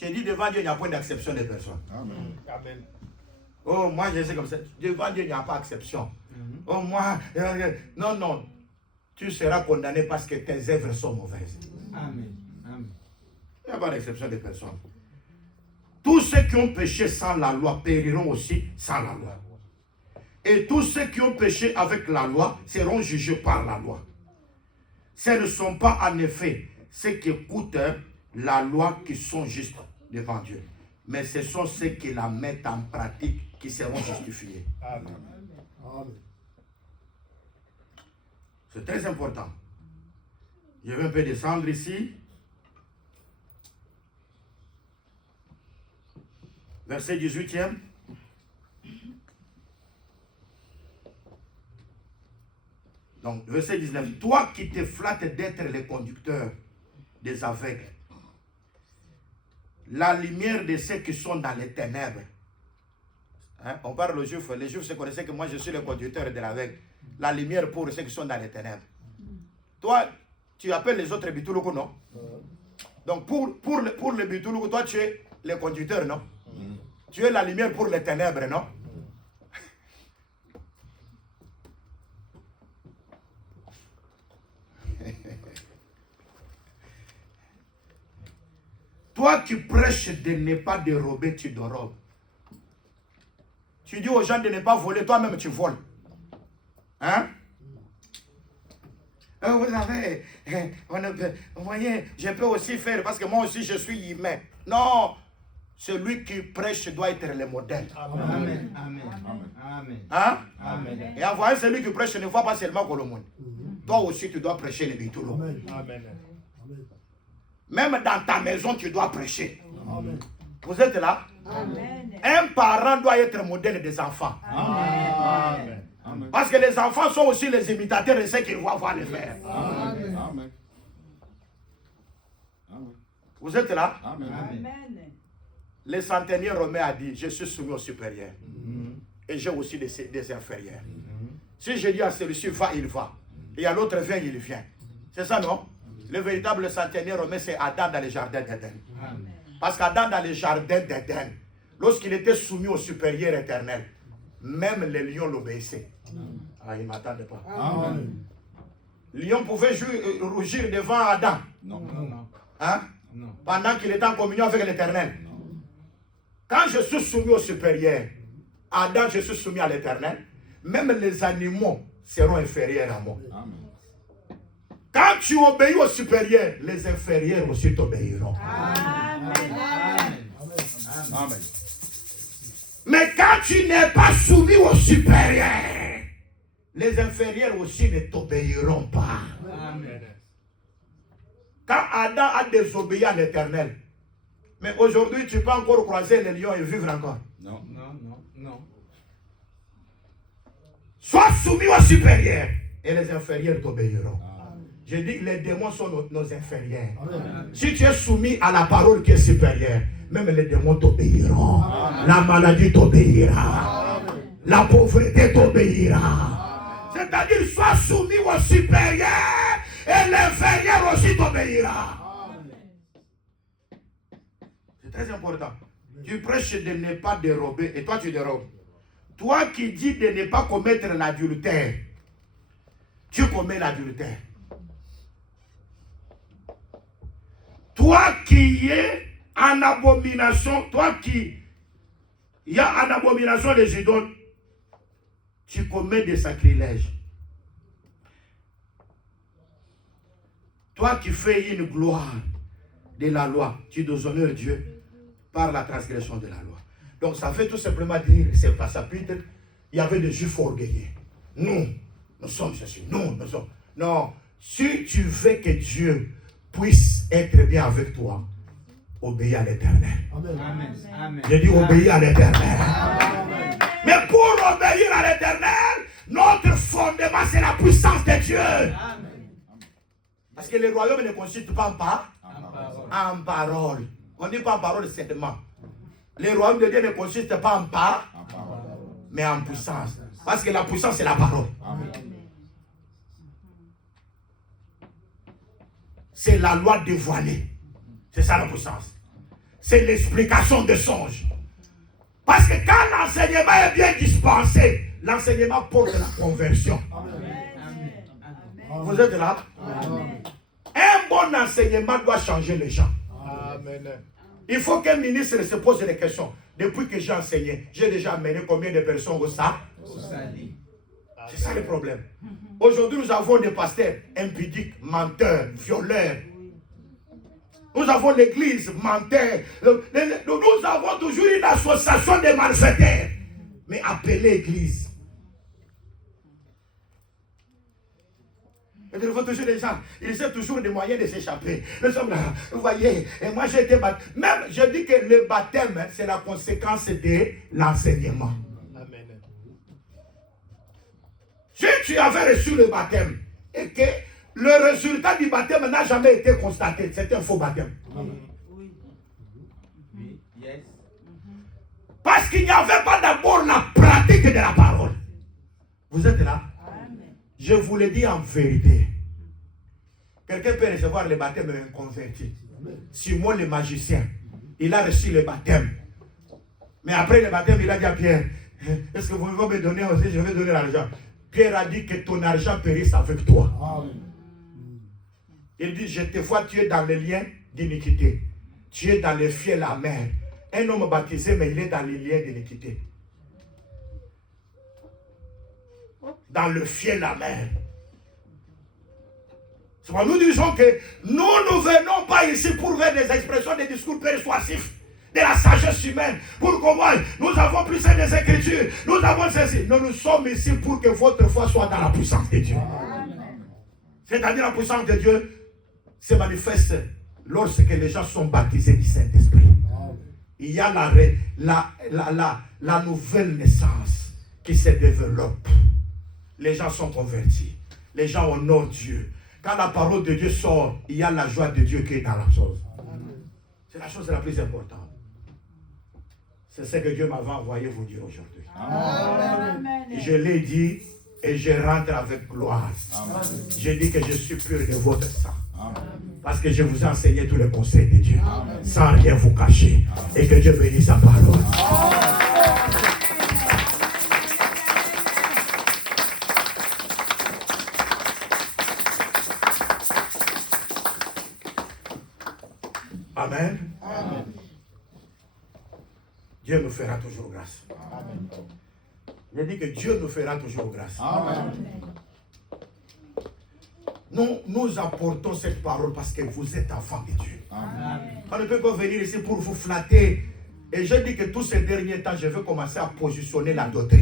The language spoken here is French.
J'ai dit devant Dieu, il n'y a pas d'acception des personnes. Amen. Amen. Oh, moi, je sais comme ça. Devant Dieu, il n'y a pas d'acception. Oh, moi, non, non. Tu seras condamné parce que tes œuvres sont mauvaises. Amen. Amen. Il n'y a pas d'exception des personnes. Tous ceux qui ont péché sans la loi périront aussi sans la loi. Et tous ceux qui ont péché avec la loi seront jugés par la loi. Ce ne sont pas en effet ceux qui écoutent la loi qui sont justes devant Dieu, mais ce sont ceux qui la mettent en pratique qui seront justifiés. Amen. C'est très important. Je vais un peu descendre ici. Verset 18e. Donc, verset 19. Toi qui te flattes d'être le conducteur des aveugles, la lumière de ceux qui sont dans les ténèbres. Hein? On parle aux Juifs. Les Juifs se connaissaient que moi je suis le conducteur de l'aveugle. La lumière pour ceux qui sont dans les ténèbres. Toi, tu appelles les autres Bitouloko, non? Donc, pour le Bitouloko, toi tu es le conducteur, non? Tu es la lumière pour les ténèbres, non? Toi qui prêches de ne pas dérober, tu dérobes. Tu dis aux gens de ne pas voler, toi-même tu voles. Hein? Vous savez, vous voyez, je peux aussi faire parce que moi aussi je suis humain. Non, celui qui prêche doit être le modèle. Amen. Amen. Amen. Hein? Amen. Et en voyant celui qui prêche ne voit pas seulement que le monde. Toi aussi tu dois prêcher les bitoulou. Amen. Même dans ta maison tu dois prêcher. Amen. Vous êtes là? Amen. Un parent doit être modèle des enfants. Amen. Amen. Parce que les enfants sont aussi les imitateurs de ceux qu'ils vont voir les faire. Amen. Amen. Vous êtes là? Amen. Amen. Le centenier romain a dit, je suis soumis au supérieur. Et j'ai aussi des inférieurs. Si je dis à celui-ci, va, il va. Et à l'autre, viens, il vient. C'est ça, non? Le véritable centenier romain, c'est Adam dans le jardin d'Éden. Parce qu'Adam dans le jardin d'Éden, lorsqu'il était soumis au supérieur éternel, même les lions l'obéissaient. Ah, il ne m'attendait pas. Amen. Le lion pouvait rougir devant Adam. Non. Hein? Non. Pendant qu'il était en communion avec l'éternel. Quand je suis soumis au supérieur, Adam, je suis soumis à l'éternel, même les animaux seront inférieurs à moi. Amen. Quand tu obéis au supérieur, les inférieurs aussi t'obéiront. Amen. Amen. Mais quand tu n'es pas soumis au supérieur, les inférieurs aussi ne t'obéiront pas. Amen. Quand Adam a désobéi à l'éternel, mais aujourd'hui tu peux encore croiser les lions et vivre encore. Non. Sois soumis au supérieur et les inférieurs t'obéiront. Je dis que les démons sont nos inférieurs. Si tu es soumis à la parole qui est supérieure, même les démons t'obéiront. La maladie t'obéira. La pauvreté t'obéira. C'est-à-dire, sois soumis au supérieur et l'inférieur aussi t'obéira. C'est très important. Tu prêches de ne pas dérober et toi tu dérobes. Toi qui dis de ne pas commettre l'adultère, tu commets l'adultère. Toi qui es en abomination, toi qui y a en abomination des idoles, tu commets des sacrilèges. Toi qui fais une gloire de la loi, tu déshonores Dieu par la transgression de la loi. Donc ça veut tout simplement dire, c'est pas ça, il y avait des juifs orgueilleux. Nous sommes ceci, nous sommes. Non, si tu veux que Dieu puisse être bien avec toi, obéis à l'éternel. Amen. J'ai dit obéis à l'éternel. Mais pour obéir à l'éternel, notre fondement c'est la puissance de Dieu. Parce que le royaume ne consiste pas en parole. On ne dit pas en parole seulement. Le royaume de Dieu ne consiste pas en parole, mais en puissance. Parce que la puissance c'est la parole. C'est la loi dévoilée. C'est ça la puissance. c'est l'explication des songes. Parce que quand l'enseignement est bien dispensé, l'enseignement porte la conversion. Vous êtes là? Amen. Un bon enseignement doit changer les gens. Amen. Il faut qu'un ministre se pose des questions. Depuis que j'ai enseigné, j'ai déjà amené combien de personnes au salut? C'est ça le problème. Aujourd'hui, nous avons des pasteurs impudiques, menteurs, violeurs. Nous avons l'église menteur. Nous avons toujours une association de malfaiteurs. Mais appelée église. Et nous avons toujours des gens. Ils essaient toujours des moyens de s'échapper. Nous sommes là. Vous voyez. Et moi j'ai été baptisé. Même je dis que le baptême, c'est la conséquence de l'enseignement. Amen. Si tu avais reçu le baptême et que le résultat du baptême n'a jamais été constaté, c'est un faux baptême. Oui. Yes. Parce qu'il n'y avait pas d'abord la pratique de la parole. Vous êtes là? Amen. Je vous le dis en vérité. Quelqu'un peut recevoir le baptême inconverti. Simon le magicien, il a reçu le baptême. Mais après le baptême, il a dit à Pierre, est-ce que vous pouvez me donner aussi? Je vais donner l'argent. Pierre a dit que ton argent périsse avec toi. Il dit, je te vois, tu es dans les liens d'iniquité. Tu es dans les fiels amers. Un homme baptisé, mais il est dans les liens d'iniquité. Dans le fiel amer. C'est pourquoi nous disons que nous ne venons pas ici pour faire des expressions, des discours persuasifs, de la sagesse humaine, pour comment nous avons plus des Écritures, nous avons ceci. Nous sommes ici pour que votre foi soit dans la puissance de Dieu. C'est-à-dire la puissance de Dieu se manifeste lorsque les gens sont baptisés du Saint-Esprit. Il y a la nouvelle naissance qui se développe. Les gens sont convertis. Les gens honorent Dieu. Quand la parole de Dieu sort, il y a la joie de Dieu qui est dans la chose. C'est la chose la plus importante. C'est ce que Dieu m'avait envoyé vous dire aujourd'hui. Amen. Et je l'ai dit et je rentre avec gloire. Je dis que je suis pur de votre sang. Parce que je vous ai enseigné tous les conseils de Dieu. Sans rien vous cacher. Et que Dieu bénisse sa parole. Amen. Amen. Dieu nous fera toujours grâce. Amen. Je dis que Dieu nous fera toujours grâce. Amen. Nous apportons cette parole parce que vous êtes enfants de Dieu. Amen. On ne peut pas venir ici pour vous flatter. Et je dis que tous ces derniers temps, je vais commencer à positionner la doctrine.